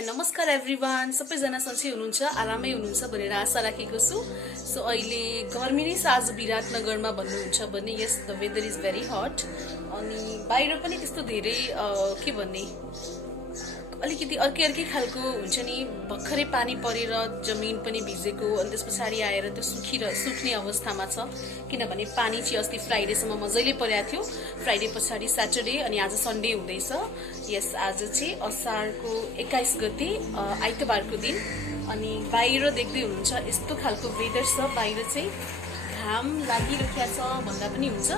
And नमस्कार everyone. सबैजना सन्चै हुनुहुन्छ, आरामै हुनुहुन्छ भनेर आशा राखेको छु। सो अहिले गर्मी नै छ आज विराटनगरमा भन्नुहुन्छ भने yes the weather is very hot. अनि बाहिर पनि त्यस्तो धेरै के भन्ने अलिकति अर्कै खालको हुन्छ नि। भर्खरै पानी परेर जमिन पनि भिजेको अनि त्यस पछाडि आएर त्यो सुक्ने अवस्थामा छ, किनभने पानी चाहिँ अस्ति फ्राइडेसम्म मजाले परेको थियो। फ्राइडे पछाडि स्याटरडे अनि आज सन्डे हुँदैछ। यस आज चाहिँ असारको 21 गते आइतबारको दिन। अनि बाहिर देख्दै हुनुहुन्छ यस्तो खालको वेदर छ। बाहिर चाहिँ घाम लागिरहेको छ भन्दा पनि हुन्छ।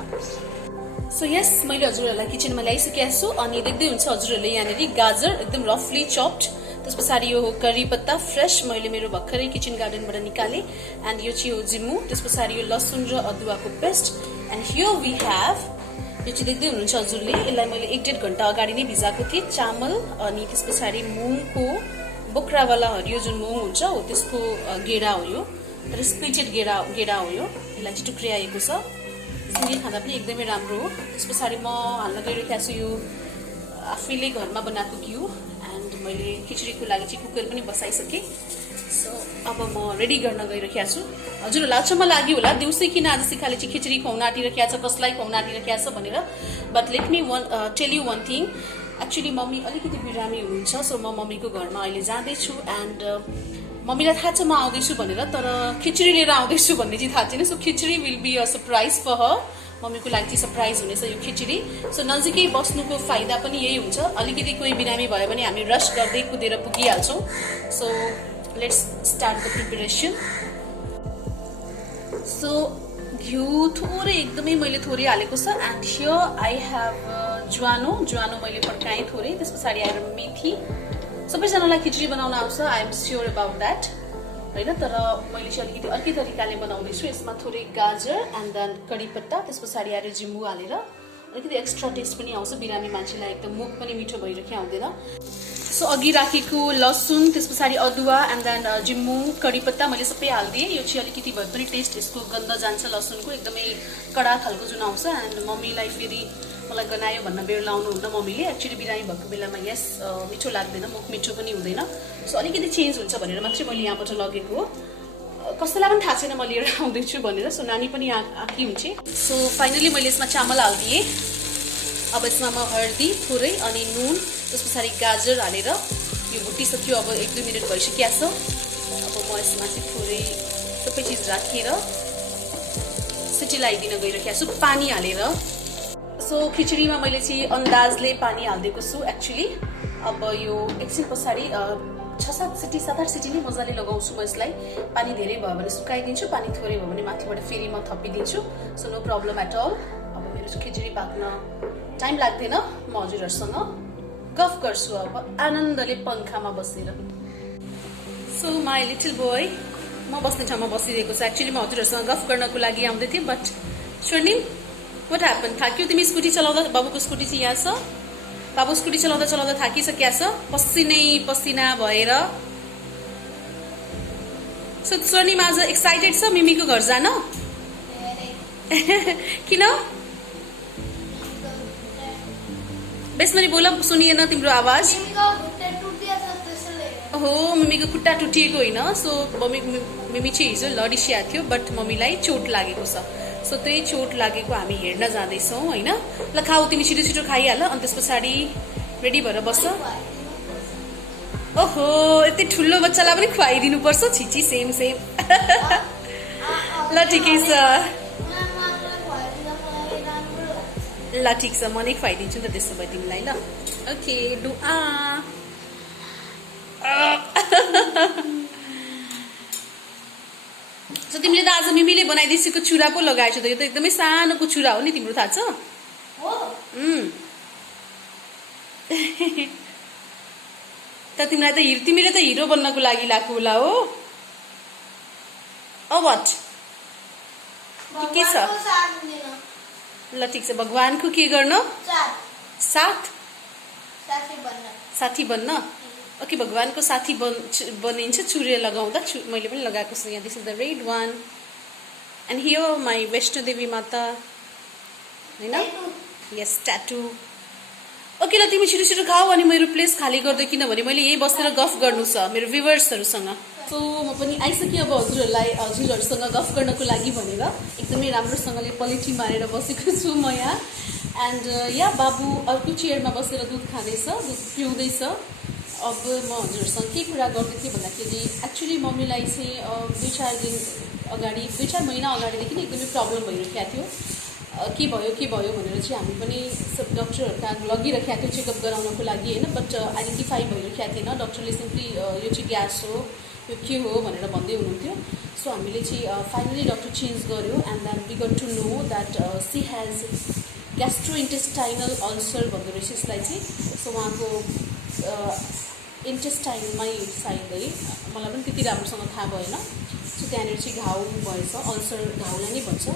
सो यस मैले हजुरहरूलाई किचनमा ल्याइसकेको छु। अनि देख्दै हुन्छ हजुरहरूले यहाँनिर गाजर एकदम रफली चप्ड, त्यस पछाडि यो करी पत्ता फ्रेस मैले मेरो भर्खरै किचन गार्डनबाट निकालेँ। एन्ड यो चाहिँ हो जिम्मु, त्यस पछाडि यो लसुन र अदुवाको paste. And here we have, यो चाहिँ देख्दै हुनुहुन्छ हजुरले, यसलाई मैले 1-1.5 घण्टा अगाडि नै भिजाएको थिएँ। चामल अनि त्यस पछाडि मुङको बोक्रावाला हरियो जुन मुङ हुन्छ हो त्यसको गेडा हो यो, तर स्प्लिटेड गेडा हो यो। यसलाई चाहिँ टुक्रियाएको छ। सँगै खाँदा पनि एकदमै राम्रो हो। त्यस पछाडि म हाल्न गइरहेको छु यो आफैले घरमा बनाएको घिउ। एन्ड मैले खिचडीको लागि चाहिँ कुकर पनि बसाइसकेँ। सो अब म रेडी गर्न गइरहेको छु। हजुरहरूलाई अचम्म लाग्यो होला दिउँसै किन आज सिखाले चाहिँ खिचडी खुवाउन आँटिरहेको छ, कसलाई खुवाउन आँटिरहेको छ भनेर। But let me tell you one thing. Actually mummy अलिकति बिरामी हुनुहुन्छ। सो म मम्मीको घरमा अहिले जाँदैछु। एन्ड मम्मीलाई थाहा छ म आउँदैछु भनेर, तर खिचडी लिएर आउँदैछु भन्ने चाहिँ थाहा छैन। So khichdi will be a surprise for her. मम्मीको लागि चाहिँ सरप्राइज हुनेछ यो खिचडी। सो नजिकै बस्नुको फाइदा पनि यही हुन्छ। अलिकति कोही बिरामी भयो भने हामी रस गर्दै कुदेर पुगिहाल्छौँ। So let's start the preparation. So घिउ थोरै एकदमै मैले थोरै हालेको छ। एन्ड हियर आई हेभ ज्वानो मैले पड्काएँ थोरै। त्यस पछाडि आएर मेथी। सबैजनालाई खिचडी बनाउन आउँछ, I am sure about that होइन। तर मैले चाहिँ अलिकति अर्कै तरिकाले बनाउँदैछु। यसमा थोरै गाजर एन्ड देन कडी पत्ता, त्यस पछाडि आएर जिम्बु हालेर अलिकति एक्स्ट्रा टेस्ट पनि आउँछ। बिरामी मान्छेलाई एकदम मुख पनि मिठो भइरहेको आउँदैन। सो अघि राखेको लसुन, त्यस पछाडि अदुवा एन्ड देन जिम्बु कडी पत्ता मैले सबै हालिदिएँ। यो चाहिँ अलिकति भए पनि टेस्ट यसको गन्ध जान्छ लसुनको, एकदमै कडा खालको जुन आउँछ। एन्ड मम्मीलाई फेरि मलाई गनायो भन्न बेर लाउनुहुन्न मम्मीले। एक्चुअली बिरामी भएको बेलामा यस मिठो लाग्दैन, मुख मिठो पनि हुँदैन। सो अलिकति चेन्ज हुन्छ भनेर मात्रै मैले यहाँबाट लगेको हो। कसैलाई पनि थाहा छैन म लिएर आउँदैछु भनेर। सो नानी पनि आँखी हुन्छ। सो फाइनली मैले यसमा चामल हालिदिएँ। अब यसमा म हर्दी थोरै अनि नुन, त्यस पछाडि गाजर हालेर यो भुटिसक्यो। अब 1-2 मिनट भइसकेको छ। अब म यसमा चाहिँ थोरै सबै चिज राखेर सिटी लगाइदिन गइरहेको छु पानी हालेर। सो खिचडीमा मैले चाहिँ अन्दाजले पानी हालिदिएको छु एक्चुअली। अब यो एकछिन पछाडि 6-7 सिटी 7-8 सिटी नै मजाले लगाउँछु म यसलाई। पानी धेरै भयो भने सुकाइदिन्छु, पानी थोरै भयो भने माथिबाट फेरि म थपिदिन्छु। So no problem at all. अब मेरो खिचडी पाक्न टाइम लाग्दैन। म हजुरहरूसँग गफ गर्छु अब आनन्दले पङ्खामा बसेर। सो माई लिटल बोय म बस्ने ठाउँमा बसिरहेको छु। एक्चुअली म हजुरहरूसँग गफ गर्नको लागि आउँदै थिएँ। बट स्वर्णिम व्हाट ह्यापन? थाक्यो तिमी स्कुटी चलाउँदा? बाबुको स्कुटी चाहिँ यहाँ छ। बाबु स्कुटी चलाउँदा चलाउँदा थाकिसक्या छ, पसिनै पसिना भएर। सो स्वर्णिम आज एक्साइटेड छ मिमीको घर जान? किन? बेसमरी बोल, सुनिएन तिम्रो आवाज। हो मम्मीको खुट्टा टुटिएको होइन। सो मम्मी चाहिँ हिजो लडिसिया थियो, बट मम्मीलाई चोट लागेको छ। सो त्यही चोट लागेको हामी हेर्न जाँदैछौँ होइन। ल खाऊ तिमी, छिटो छिटो खाइहाल। अनि त्यस पछाडि रेडी भएर बस्छ। ओहो यति ठुलो बच्चालाई पनि खुवाइदिनु पर्छ? छिची सेम ल ठिकै छ। ल ठिक छ, म नै खुवाइदिन्छु नि त त्यसो भए तिमीलाई। ल ओके डुआ। सो तिमीले त आज मिमीले बनाइदिएको चुरा पो लगाएछौ त। यो त एकदमै सानोको चुरा हो नि, तिम्रो थाहा छ? त तिमीले त हिरो बन्नको लागि लगाएको होला हो। वाट के छ? ल ठिक छ, भगवानको के गर्न? साथी बन्न। ओके भगवानको साथी बनिन्छ चुरे लगाउँदा। मैले पनि लगाएको छु यहाँ। This is the red one. And here my Vaishno Devi Mata होइन। यस ट्याटू। ओके ल तिमी छिटो छिटो खाऊ अनि मेरो प्लेस खाली गर्दै किनभने मैले यही बसेर गफ गर्नु छ मेरो भ्युवर्सहरूसँग। सो म पनि आइसकेँ अब हजुरहरूसँग गफ गर्नको लागि भनेर एकदमै राम्रोसँगले पलेटी मारेर बसेको छु म यहाँ। एन्ड या बाबु अर्को चेयरमा बसेर दुध खाँदैछ, दुध पिउँदैछ। अब म हजुरहरूसँग के कुरा गर्दै थिएँ भन्दाखेरि एक्चुअली मम्मीलाई चाहिँ 2-4 दिन अगाडि 2-4 महिना अगाडिदेखि नै एकदमै प्रब्लम भइरहेको थियो। के भयो भनेर चाहिँ हामी पनि सब डक्टरहरू कहाँ लगिरहेको थियो चेकअप गराउनको लागि होइन। बट आइडेन्टिफाई भइरहेको थिएन। डक्टरले सिम्पली यो चाहिँ ग्यास हो, यो के हो भनेर भन्दै हुनुहुन्थ्यो। सो हामीले चाहिँ फाइनली डक्टर चेन्ज गर्यो and then we got to know that she has gastrointestinal ulcer भन्दो रहेछ यसलाई चाहिँ। सो उहाँको इन्टेस्टाइनमै सायदै मलाई पनि त्यति राम्रोसँग थाहा भएन। सो त्यहाँनिर चाहिँ घाउ भएछ, अल्सर घाउलाई नै भन्छ।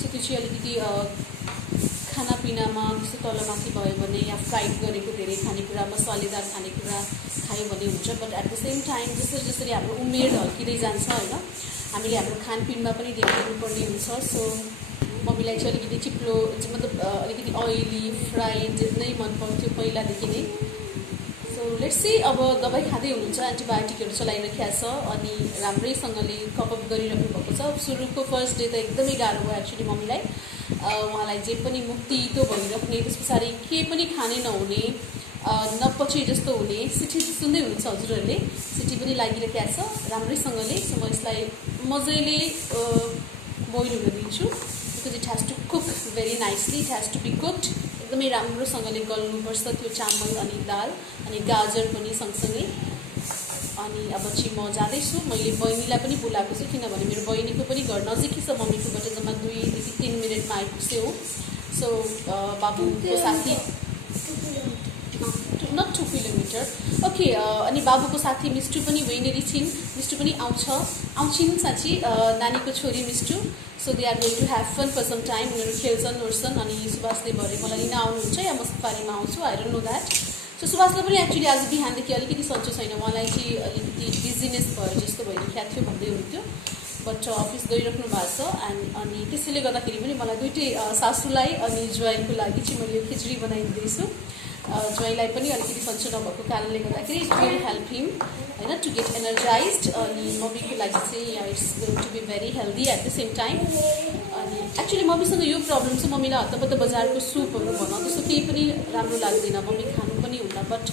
सो त्यो चाहिँ अलिकति खानापिनामा जस्तो तलमाथि भयो भने या फ्राइड गरेको धेरै खानेकुरा, मसालेदार खानेकुरा खायो भने हुन्छ। But at the same time जसरी जसरी हाम्रो उमेर ढल्किँदै जान्छ होइन, हामीले हाम्रो खानपिनमा पनि ध्यान दिनुपर्ने हुन्छ। सो मम्मीलाई चाहिँ अलिकति चिप्लो मतलब अलिकति अइली फ्राइड नै मन पर्थ्यो पहिलादेखि नै। सो लेट्स सी अब दबाई खाँदै हुनुहुन्छ, एन्टिबायोटिकहरू चलाइरहेको छ अनि राम्रैसँगले कपअप गरिरहनु भएको छ। सुरुको फर्स्ट डे त एकदमै गाह्रो भयो एक्चुअली मम्मीलाई। उहाँलाई जे पनि मुक्ति तो भइराख्ने, त्यस पछाडि के पनि खाने नहुने, नपचे जस्तो हुने। सिटी सुन्दै हुनुहुन्छ हजुरहरूले, सिटी पनि लागिरहेको छ राम्रैसँगले। सो म यसलाई मजाले बोइल हुन दिन्छु because it has to cook very nicely, it has to be cooked. एकदमै राम्रोसँगले गल्नुपर्छ त्यो चामल अनि दाल अनि गाजर पनि सँगसँगै। अनि अब चाहिँ म जाँदैछु, मैले बहिनीलाई पनि बोलाएको छु किनभने मेरो बहिनीको पनि घर नजिकै छ मम्मीकोबाट, जम्मा 2देखि 3 मिनटमा आइपुग्छे हो। सो बाबुको साथी नट 2 किलोमिटर ओके। अनि बाबुको साथी मिस्टु पनि वहीँनेरि छिन्, मिस्टु पनि आउँछिन् साँच्ची नानीको छोरी Mistu. So they are going to have fun for some time. उनीहरू खेल्छन् ओर्छन् अनि सुभाषले भरे मलाई लिन आउनुहुन्छ या म सफारीमा आउँछु, I don't know that. So सुभाषलाई पनि एक्चुअली आज बिहानदेखि अलिकति सन्चो छैन, उहाँलाई चाहिँ अलिकति बिजिनेस भयो जस्तो भइरहेको थियो भन्दै हुन्थ्यो। बट अफिस गइराख्नु भएको छ अनि त्यसैले गर्दाखेरि पनि मलाई दुइटै सासूलाई अनि ज्वाइँको लागि चाहिँ मैले यो खिचडी बनाइदिँदैछु। ज्वाइँलाई पनि अलिकति सन्चो नभएको कारणले गर्दाखेरि इट विल हेल्प हिम होइन टु गेट एनर्जाइज्ड। अनि मम्मीको लागि चाहिँ it's going to be very healthy at the same time. अनि एक्चुअली मम्मीसँग यो प्रब्लम छ, मम्मीलाई हतपत्त बजारको सुपहरू बनाऊ त्यस्तो केही पनि राम्रो लाग्दैन, मम्मी खानु पनि हुन्न। बट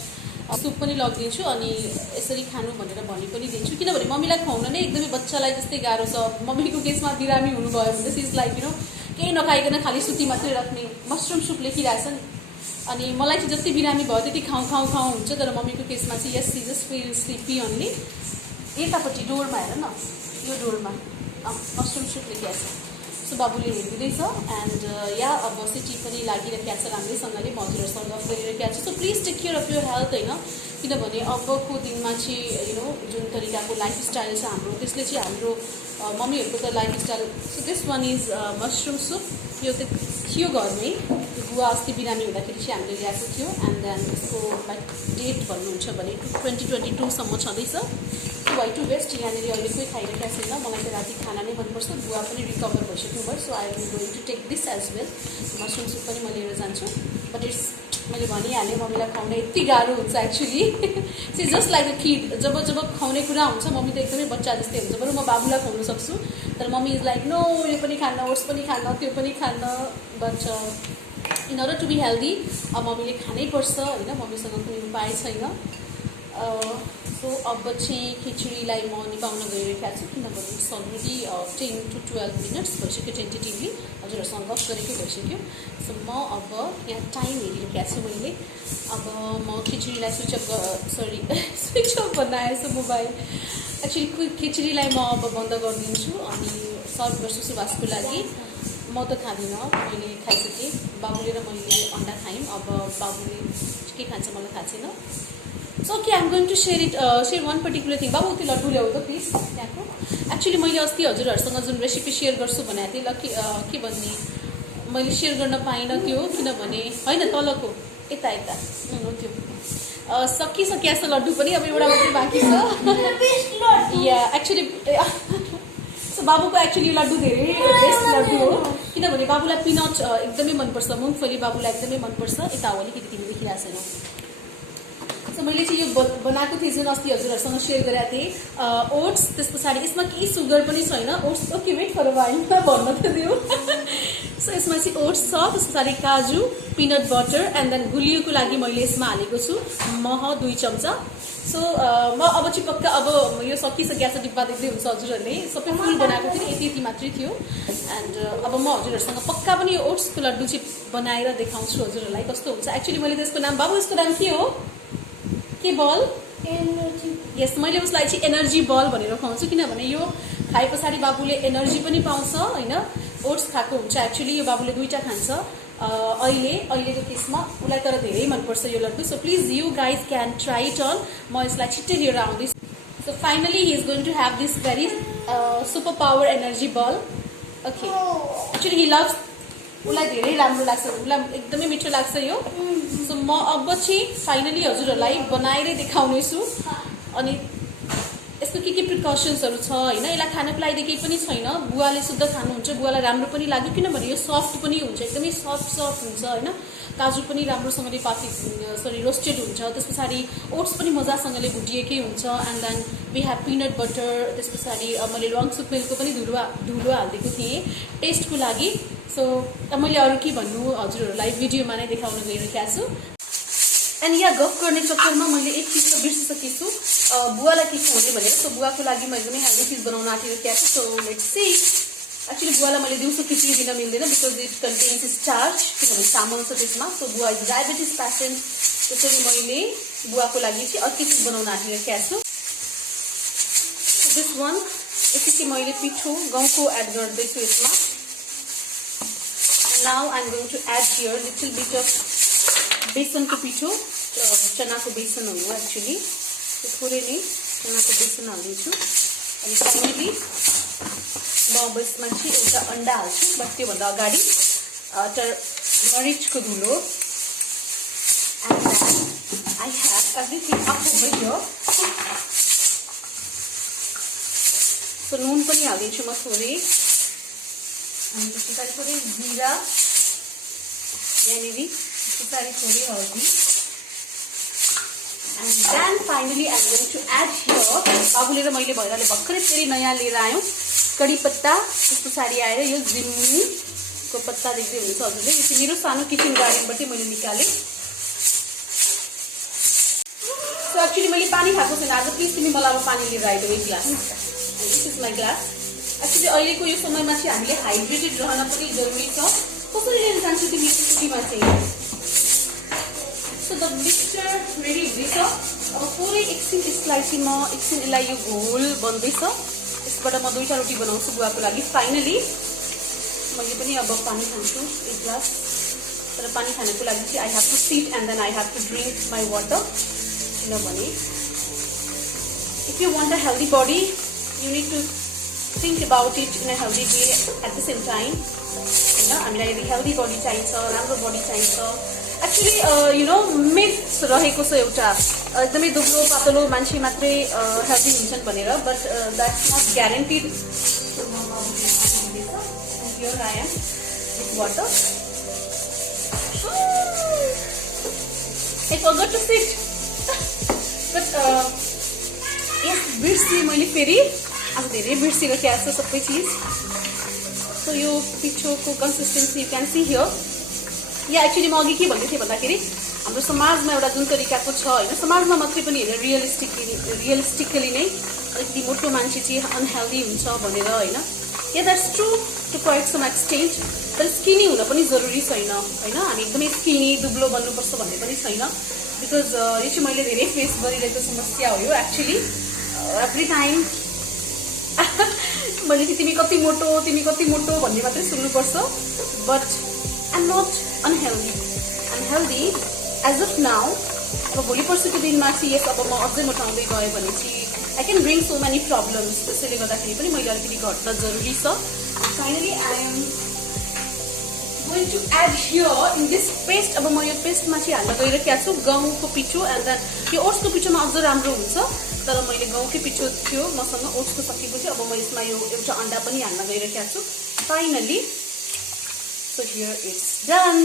सुप पनि लगिदिन्छु अनि यसरी खानु भनेर भनि पनि दिन्छु किनभने मम्मीलाई खुवाउन नै एकदमै बच्चालाई जस्तै गाह्रो छ। मम्मीको केसमा बिरामी हुनुभयो भने चाहिँ इज लाइक यु नो केही नखाइकन खालि सुती मात्रै राख्ने। मसरुम सुप लेखिरहेछ नि अनि मलाई चाहिँ जति बिरामी भयो त्यति खाउँ हुन्छ। तर मम्मीको केसमा चाहिँ yes she just feel sleepy only. यतापट्टि डोरमा हेर न, यो डोरमा मसरुम सुप लेखिरहेछ। सो बाबुले हेरिदिँदैछ एन्ड या अब सिटी पनि लागिरहेको छ राम्रैसँगले, म हजुरहरूसँग गफ गरिरहेको छु। So please take care of your health होइन, किनभने अबको दिनमा चाहिँ यु नो जुन तरिकाको लाइफस्टाइल छ हाम्रो त्यसले चाहिँ हाम्रो मम्मीहरूको त lifestyle. So this one is mushroom soup. यो त थियो घरमै, त्यो बुवा अस्ति बिरामी हुँदाखेरि चाहिँ हामीले ल्याएको थियो एन्ड देन यसको लाइक डेट भन्नुहुन्छ भने 2022सम्म छँदैछ। सो वाइ टु वेस्ट यहाँनिर अहिले कोही खाइरहेको छैन, मलाई चाहिँ राति खाना नै मनपर्छ। बुवा पनि रिकभर भइसक्नु भयो। So I am going to take this as well. Mushroom soup पनि म लिएर जान्छु। बट इट्स मैले भनिहालेँ मम्मीलाई खुवाउन यति गाह्रो हुन्छ actually. She just like a kid. जब खुवाउने कुरा हुन्छ मम्मी त एकदमै बच्चा जस्तै हुन्छ, बरु म बाबुलाई खुवाउन सक्छु तर मम्मी इज लाइक नो यो पनि खान्न, ओट्स पनि खान्न, त्यो पनि खान्न। But in order to be healthy अब मम्मीले खानै पर्छ होइन, मम्मीसँग कुनै उपाय छैन। सो अब चाहिँ खिचडीलाई म निभाउन गइरहेको छु किनभने इट्स अलरेडी 10 to 12 मिनट्स भइसक्यो टेन्टेटिभली, हजुरहरूसँग गफ गरेकै भइसक्यो। सो म अब यहाँ टाइम हेरिरहेको छु मैले। अब म खिचडीलाई स्विच अफ बनाएछु मोबाइल। एक्चुअली खिचडीलाई म अब बन्द गरिदिन्छु अनि सर्भ गर्छु सुभाषको लागि। म त खाँदिनँ, मैले खाइसकेँ, बाबुले र मैले अन्डा खायौँ। अब बाबुले के खान्छ मलाई थाहा छैन। So okay I am going to share one particular thing. बाबु त्यो लड्डु ल्याऊ त प्लिज त्यहाँको। एक्चुअली मैले अस्ति हजुरहरूसँग जुन रेसिपी सेयर गर्छु भनेको थिएँ, ल के भन्ने मैले सेयर गर्न पाइनँ त्यो किनभने होइन तलको यता हो त्यो सकिसकेको छ लड्डु पनि, अब एउटा मात्रै बाँकी छ। या एक्चुअली सो बाबुको एक्चुअली लड्डु धेरै बेस्ट लड्डु हो किनभने बाबुलाई पिनट एकदमै मनपर्छ, मुङफली बाबुलाई एकदमै मनपर्छ। यता हो अलिकति तिमी देखिरहेको छैनौ। सो मैले चाहिँ यो बनाएको थिएँ जुन अस्ति हजुरहरूसँग सेयर गरेको थिएँ ओट्स, त्यस पछाडि यसमा केही सुगर पनि छैन। Oats okay wait for a while भन्न त दियो। सो यसमा चाहिँ ओट्स छ, त्यस पछाडि काजु, पिनट बटर एन्ड देन गुलियोको लागि मैले यसमा हालेको छु मह 2 चम्चा। सो म अब चाहिँ पक्का अब यो सकिसकेको छ, डिब्बा देख्दै हुन्छ हजुरहरूले, सबै फुल बनाएको थिएँ, यति मात्रै थियो। एन्ड अब म हजुरहरूसँग पक्का पनि यो ओट्सको लड्डु चाहिँ बनाएर देखाउँछु हजुरहरूलाई कस्तो हुन्छ। एक्चुअली मैले त्यसको नाम, बाबु यसको नाम के हो, के बल? यस, मैले उसलाई चाहिँ एनर्जी बल भनेर खुवाउँछु किनभने यो खाए पछाडि बाबुले एनर्जी पनि पाउँछ होइन। ओट्स खाएको हुन्छ एक्चुअली, यो बाबुले 2टा खान्छ अहिलेको केसमा, उसलाई तर धेरै मनपर्छ यो लड्डु। So please you guys can try it on. म यसलाई छिट्टै लिएर आउँदैछु। So finally he is going to have this very super power energy ball. Okay, actually he loves, उसलाई धेरै राम्रो लाग्छ, उसलाई एकदमै मिठो लाग्छ यो। सो म अब चाहिँ फाइनली हजुरहरूलाई बनाएरै देखाउने छु। अनि यसको के प्रिकसन्सहरू छ होइन। यसलाई खानको लागि केही पनि छैन, बुवाले शुद्ध खानुहुन्छ, बुवालाई राम्रो पनि लाग्यो किनभने यो सफ्ट पनि हुन्छ, एकदमै सफ्ट हुन्छ होइन। काजु पनि राम्रोसँगले रोस्टेड हुन्छ, त्यस पछाडि ओट्स पनि मजासँगले भुटिएकै हुन्छ। And then we have peanut butter, त्यस पछाडि मैले रङ सुप मिल्कको पनि धुलो हालिदिएको थिएँ टेस्टको लागि। सो मैले अरू के भन्नु हजुरहरूलाई भिडियोमा नै देखाउन गइरहेको छु। एन्ड यहाँ गफ गर्ने चक्करमा मैले एक चिज त बिर्सिसकेछु, बुवालाई के खुवाउने भनेर। सो बुवाको लागि म एकदमै हेल्दी चिज बनाउन आँटिरहेको छु। So let's see. एक्चुअली बुवालाई मैले दिउँसो खिचडी दिन मिल्दैन बिकज इट कन्टेन्स स्टार्च, किनभने चामल छ त्यसमा। सो बुवा इज डायबेटिज पेसेन्ट, त्यसैले मैले बुवाको लागि चाहिँ अर्कै चिज बनाउन आँटिरहेको छु। दिस वान यति मैले पिठो गहुँको एड गर्दैछु यसमा। Now I am going to add here little bit of बेसनको पिठो, चनाको बेसन हो एक्चुअली, थोरै नै चनाको बेसन हाल्दैछु। अनि फाइनली म अब यसमा चाहिँ एउटा अन्डा हाल्छु, बट त्योभन्दा अगाडि मरिचको धुलो। And then I have everything up over here. सो नुन पनि हालिदिन्छु म थोरै, अनि त्यस पछाडि थोरै जिरा, यहाँनिर पछाडि थोरै हल्दी। And then finally I am going to add here, बाबुले र मैले भैराले भर्खरै फेरि नयाँ लिएर आयौँ कडी पत्ता, त्यस पछाडि आएर यो जिम्मीको पत्ता देख्दै हुनुहुन्छ हजुरले, यो चाहिँ मेरो सानो किचन गार्डनबाटै मैले निकालेँ। सो एक्चुअली मैले पानी खाएको छैन आज, प्लिज तिमी मलाई अब पानी लिएर आइदेऊ 1 glass. This is my glass. Actually अहिलेको यो समयमा चाहिँ हामीले हाइड्रेटेड रहन पनि जरुरी छ। कसरी लिएर जान्छु तिमी स्कुटीमा चाहिँ? सो द मिक्सचर रेडी हुँदैछ। अब पुरै एकछिन यसलाई चाहिँ म एकछिन यसलाई यो घोल बन्दैछ, यसबाट म 2टा रोटी बनाउँछु बुवाको लागि। फाइनली मैले पनि अब पानी खान्छु 1 ग्लास, तर पानी खानको लागि चाहिँ I have to sit and then I have to drink my water. किनभने if you want a healthy body you need to think about it in a healthy way at the same time होइन। हामीलाई यदि healthy body चाहिन्छ, राम्रो body चाहिन्छ। Actually you know myths रहेको छ एउटा, एकदमै दुब्लो पातलो मान्छे मात्रै हेल्दी हुन्छन् भनेर, but that's not guaranteed. Here I am with water. I forgot to sit, but yes बिर्सेँ मैले फेरि, आज धेरै बिर्सिरहेको छ सबै चिज। सो यो पिठोको consistency you can see here. Yeah actually म अघि के भन्दै थिएँ भन्दाखेरि हाम्रो समाजमा एउटा जुन तरिकाको छ होइन, समाजमा मात्रै पनि होइन, रियलिस्टिकली नै अलिकति मोटो मान्छे चाहिँ अनहेल्दी हुन्छ भनेर होइन। Yeah that's true to quite some extent, तर स्किनी हुन पनि जरुरी छैन होइन। हामी एकदमै स्किनी दुब्लो बन्नुपर्छ भन्ने पनि छैन, बिकज यो चाहिँ मैले धेरै फेस गरिरहेको समस्या हो यो एक्चुली। एभ्री टाइम मैले चाहिँ तिमी कति मोटो भन्ने मात्रै सुन्नुपर्छ, but I am not unhealthy, I am healthy as of now. अब भोलि पर्सिको दिनमा चाहिँ यस अब म अझै मोटाउँदै गएँ भने चाहिँ I can bring so many problems, त्यसैले गर्दाखेरि पनि मैले अलिकति घट्न जरुरी छ। Finally I am going to add here in this paste. अब म यो पेस्टमा चाहिँ हाल्न गइरहेको छु गहुँको पिठो एन्ड देन यो ओट्सको पिठोमा अझ राम्रो हुन्छ तर मैले गहुँकै पिठो थियो मसँग ओट्सको सकिएको अब म यसमा यो एउटा अन्डा पनि हाल्न गइरहेको छु finally so here it's done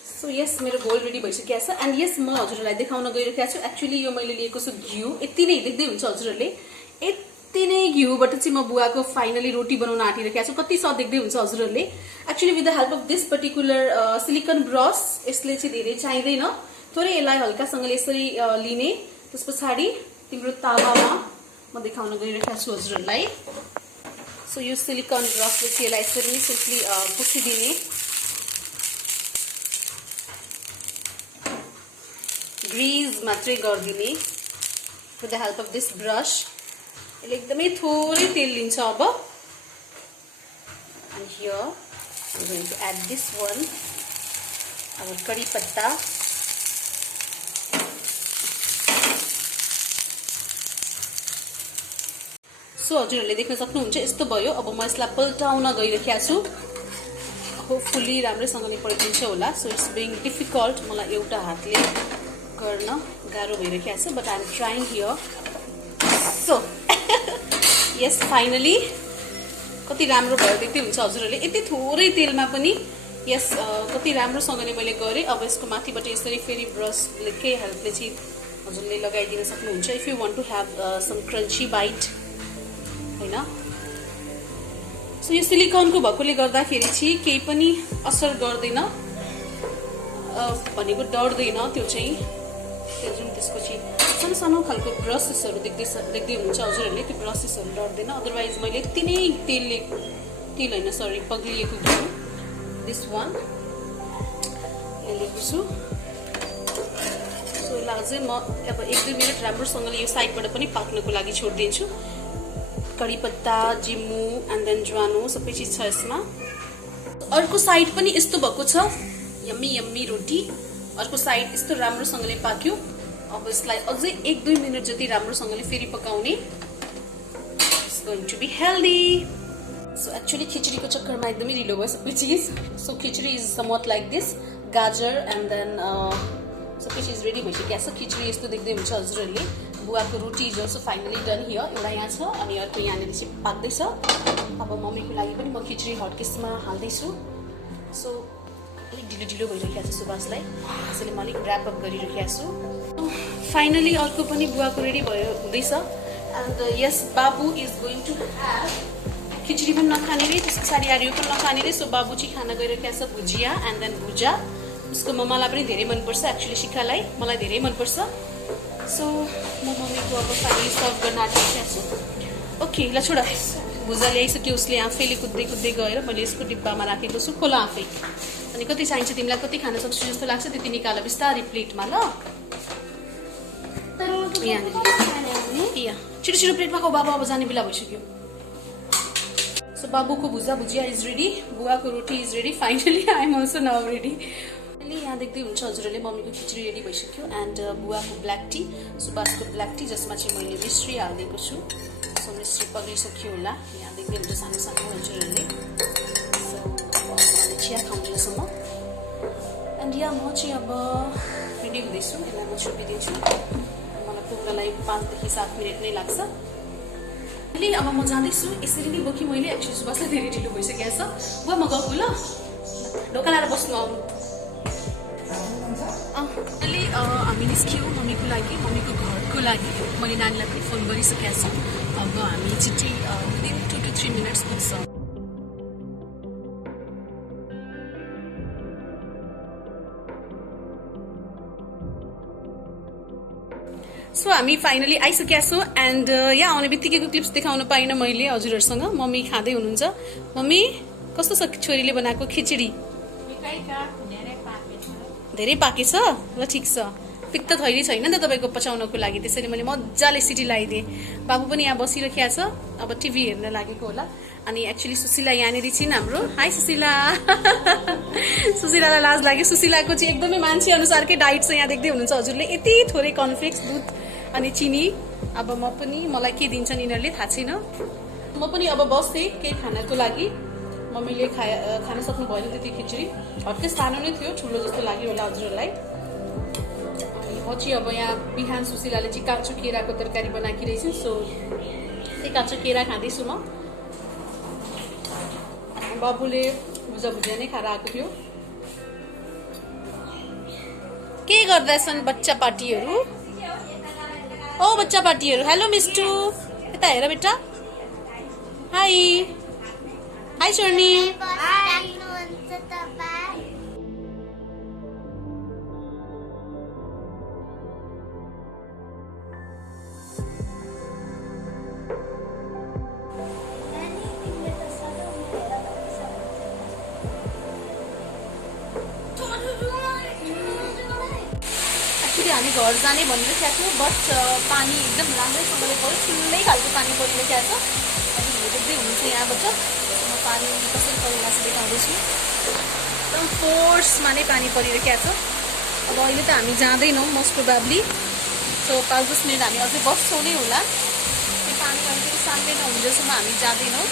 so yes मेरो घोल रेडी भइसकेको छ एन्ड यस म हजुरहरूलाई देखाउन गइरहेको छु एक्चुअली यो मैले लिएको छु घिउ यति नै देख्दै हुन्छ हजुरहरूले यति नै घिउबाट चाहिँ म बुवाको फाइनली रोटी बनाउन आँटिरहेको छु कति सह देख्दै हुन्छ हजुरहरूले actually with the help of this particular silicon brush यसले चाहिँ धेरै चाहिँदैन थोरै यसलाई हल्कासँगले यसरी लिने त्यस पछाडि तिम्रो तावामा म देखाउन गइरहेको छु हजुरहरूलाई सो यो सिलिकन ब्रसले चाहिँ यसलाई यसरी नै सिम्पली पुसिदिने ग्रीज मात्रै गरिदिने with the help of this brush यसले एकदमै थोरै तेल लिन्छ अब and here I'm going to add this one अब कडी पत्ता सो हजुरहरूले देख्न सक्नुहुन्छ यस्तो भयो अब म यसलाई पल्टाउन गइरहेको छु होपफुली राम्रैसँगले पल्टिन्छ होला सो इट्स बिङ डिफिकल्ट मलाई एउटा हातले गर्न गाह्रो भइरहेको छ but I am trying here so yes finally कति राम्रो भयो देख्दै हुन्छ हजुरहरूले यति थोरै तेलमा पनि यस कति राम्रोसँगले मैले गरेँ अब यसको माथिबाट यसरी फेरि ब्रसकै हेल्पले चाहिँ हजुरले लगाइदिन सक्नुहुन्छ if you want to have some crunchy bite होइन सो यो सिलिकनको भएकोले गर्दाखेरि चाहिँ केही पनि असर गर्दैन भनेको डढ्दैन त्यो चाहिँ त्यो जुन त्यसको चाहिँ सानो सानो खालको ब्रसेसहरू देख्दै हुनुहुन्छ हजुरहरूले त्यो ब्रसेसहरू डढ्दैन अदरवाइज मैले यति नै तेल होइन सरी पग्लिएको घिउ दिस वान लिएको छु सो यसलाई अझै म अब 1-2 मिनट राम्रोसँगले यो साइडबाट पनि पाक्नको लागि छोडिदिन्छु कडी पत्ता जिम्मु एन्ड देन ज्वानो सबै चिज छ यसमा अर्को साइड पनि यस्तो भएको छ यम्मी यम्मी रोटी अर्को साइड यस्तो राम्रोसँगले पाक्यो अब यसलाई अझै 1-2 मिनट जति राम्रोसँगले फेरि पकाउने it's going to be healthy so actually खिचडीको चक्करमा एकदमै ढिलो भयो सबै चिज so khichdi is somewhat like this गाजर एन्ड देन सबै चिज रेडी भइसकेको छ खिचडी यस्तो देख्दै हुन्छ हजुरहरूले बुवाको roti is also finally done here एउटा यहाँ छ अनि अर्को यहाँनिर चाहिँ पाक्दैछ अब मम्मीको लागि पनि म खिचडी हटकेसमा हाल्दैछु सो अलिक ढिलो भइरहेको छ सुभाषलाई त्यसैले म अलिक ऱ्यापअप गरिरहेको छु फाइनली अर्को पनि बुवाको रेडी भयो हुँदैछ एन्ड यस बाबु इज गोइङ टु ह्याभ खिचडी पनि नखाने रे त्यस पछाडि आरियो पनि नखाने रे सो बाबु चाहिँ खाना गइरहेको छ भुजिया एन्ड देन भुजा उसको मम्मालाई पनि धेरै मनपर्छ एक्चुली शिखालाई मलाई धेरै मनपर्छ सो म मम्मीको अब फाइनली सर्भ गर्न आँटिरहेको छु ओके ल छोड भुजा ल्याइसक्यो उसले आफैले कुद्दै गएर मैले यसको डिब्बामा राखेको छु खोला आफै अनि कति चाहिन्छ तिमीलाई कति खान सक्छु जस्तो लाग्छ त्यति निकाल बिस्तारै प्लेटमा ल छिटो प्लेटमा खाऊ बाबु अब जाने बेला भइसक्यो सो बाबुको भुजिया इज रेडी बुवाको roti is ready finally I am also now ready यहाँ देख्दै हुन्छ हजुरहरूले मम्मीको खिचडी रेडी भइसक्यो एन्ड बुवाको ब्ल्याक टी सुबासको ब्ल्याक टी जसमा चाहिँ मैले मिश्री हालिदिएको छु सो मिश्री पग्लिसक्यो होला यहाँ देख्दै हुन्छ सानो सानो हजुरहरूले सो चिया खाउन्जेलसम्म एन्ड यहाँ म चाहिँ अब रेडी हुँदैछु यसलाई म छोपिदिन्छु मलाई पुग्नलाई 5 देखि 7 मिनट नै लाग्छ अहिले अब म जाँदैछु यसरी नै बोकी मैले एक्चुली सुबासलाई धेरै ढिलो भइसकेको छ बुवा म गएको ल ढोका लाएर बस्नु आउनु अहिले हामी निस्क्यौँ मम्मीको लागि मम्मीको घरको लागि मैले नानीलाई पनि फोन गरिसकेको छु अब हामी छिट्टै विदिन 2 to 3 मिनट्स पुग्छ सो हामी फाइनली आइसकेका छौँ एन्ड यहाँ आउने बित्तिकैको क्लिप्स देखाउन पाइनँ मैले हजुरहरूसँग मम्मी खाँदै हुनुहुन्छ मम्मी कस्तो छ छोरीले बनाएको खिचडी धेरै पाकेछ ल ठिक छ पिक्त थैली छैन नि त तपाईँको पचाउनको लागि त्यसरी मैले मजाले सिटी लगाइदिएँ बाबु पनि यहाँ बसिरहेको छ अब टिभी हेर्न लागेको होला अनि एक्चुली सुशीला यहाँनिर छिन् हाम्रो हाई सुशीला सुशीलालाई लाज लाग्यो सुशीलाको चाहिँ एकदमै मान्छे अनुसारकै डाइट छ यहाँ देख्दै हुनुहुन्छ हजुरले यति थोरै कर्नफ्लेक्स दुध अनि चिनी अब म पनि मलाई के दिन्छन् यिनीहरूले थाहा छैन म पनि अब बस्थेँ केही खानको लागि। मम्मीले खान सक्नु भएन त्यति खिचडी, हट्के सानो नै थियो, ठुलो जस्तो लाग्यो होला हजुरहरूलाई। अनि म चाहिँ अब यहाँ बिहान सुशीलाले चाहिँ काँचो केराको तरकारी बनाएकी रहेछन्, सो त्यही काँचो केरा खाँदैछु म। बाबुले भुजा भुजिया नै खाएर आएको थियो। के गर्दैछन् बच्चा पार्टीहरू? ओ बच्चा पार्टीहरू, हेलो मिस्टु, यता हेर बेटा। High high Swarni. हामी घर जाने भनिरहेको थियौँ, बट पानी एकदम राम्रैसँगले पऱ्यो, ठुलै खालको पानी परिरहेको छ। अनि हेर्दै हुनुहुन्छ यहाँबाट म पानी कसरी परिरहेको छ देखाउँदैछु। एकदम फोर्समा नै पानी परिरहेको छ। अब अहिले त हामी जाँदैनौँ मोस्ट प्रोबाब्ली, सो 5-10 मिनट हामी अझै बस्छौँ नै होला। त्यो पानी अलिकति शान्त नहुन्जेलसम्म हामी जाँदैनौँ।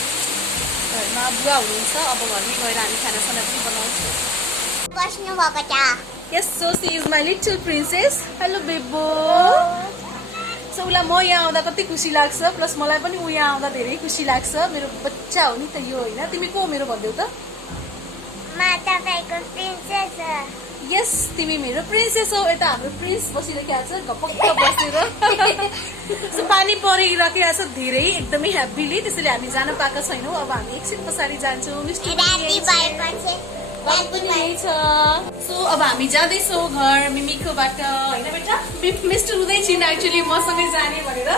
घरमा बुवा हुनुहुन्छ, अब घरमै गएर हामी खानासाना पनि बनाउँछौँ। Yes, so she is my little princess. Hello, Bebo. So उसलाई म यहाँ आउँदा कति खुसी लाग्छ, प्लस मलाई पनि ऊ यहाँ आउँदा धेरै खुसी लाग्छ। मेरो बच्चा हो नि त यो, होइन? तिमी को मेरो भनिदेऊ त? म तपाईको प्रिन्सेस हो। यस, तिमी मेरो प्रिन्सेस हो। यता हाम्रो प्रिन्स बसिरहेको छ घपक्क बसेर। सो पानी परिरहेको छ धेरै, एकदमै हेभीली, त्यसैले हामी जान पाएका छैनौँ। अब हामी एकछिन पछाडि जान्छौँ। मिस्टर पनि यही छ। सो अब हामी जाँदैछौँ घर मिमीकोबाट, होइन बेटा? मिस्टर हुँदैछिन् एक्चुली मसँगै जाने भनेर,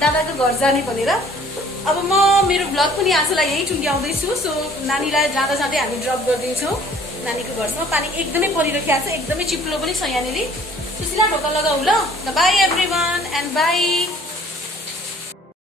दादाको घर जाने भनेर। अब म मेरो भ्लग पनि आजलाई यही टुङ्ग्याउँदैछु। सो नानीलाई जाँदा जाँदै हामी ड्रप गरिदिन्छौँ नानीको घरसम्म। पानी एकदमै परिरहेको छ, एकदमै चिप्लो पनि छ यहाँनिर। सुशीला ढोका लगाऊ ल। By every one and by.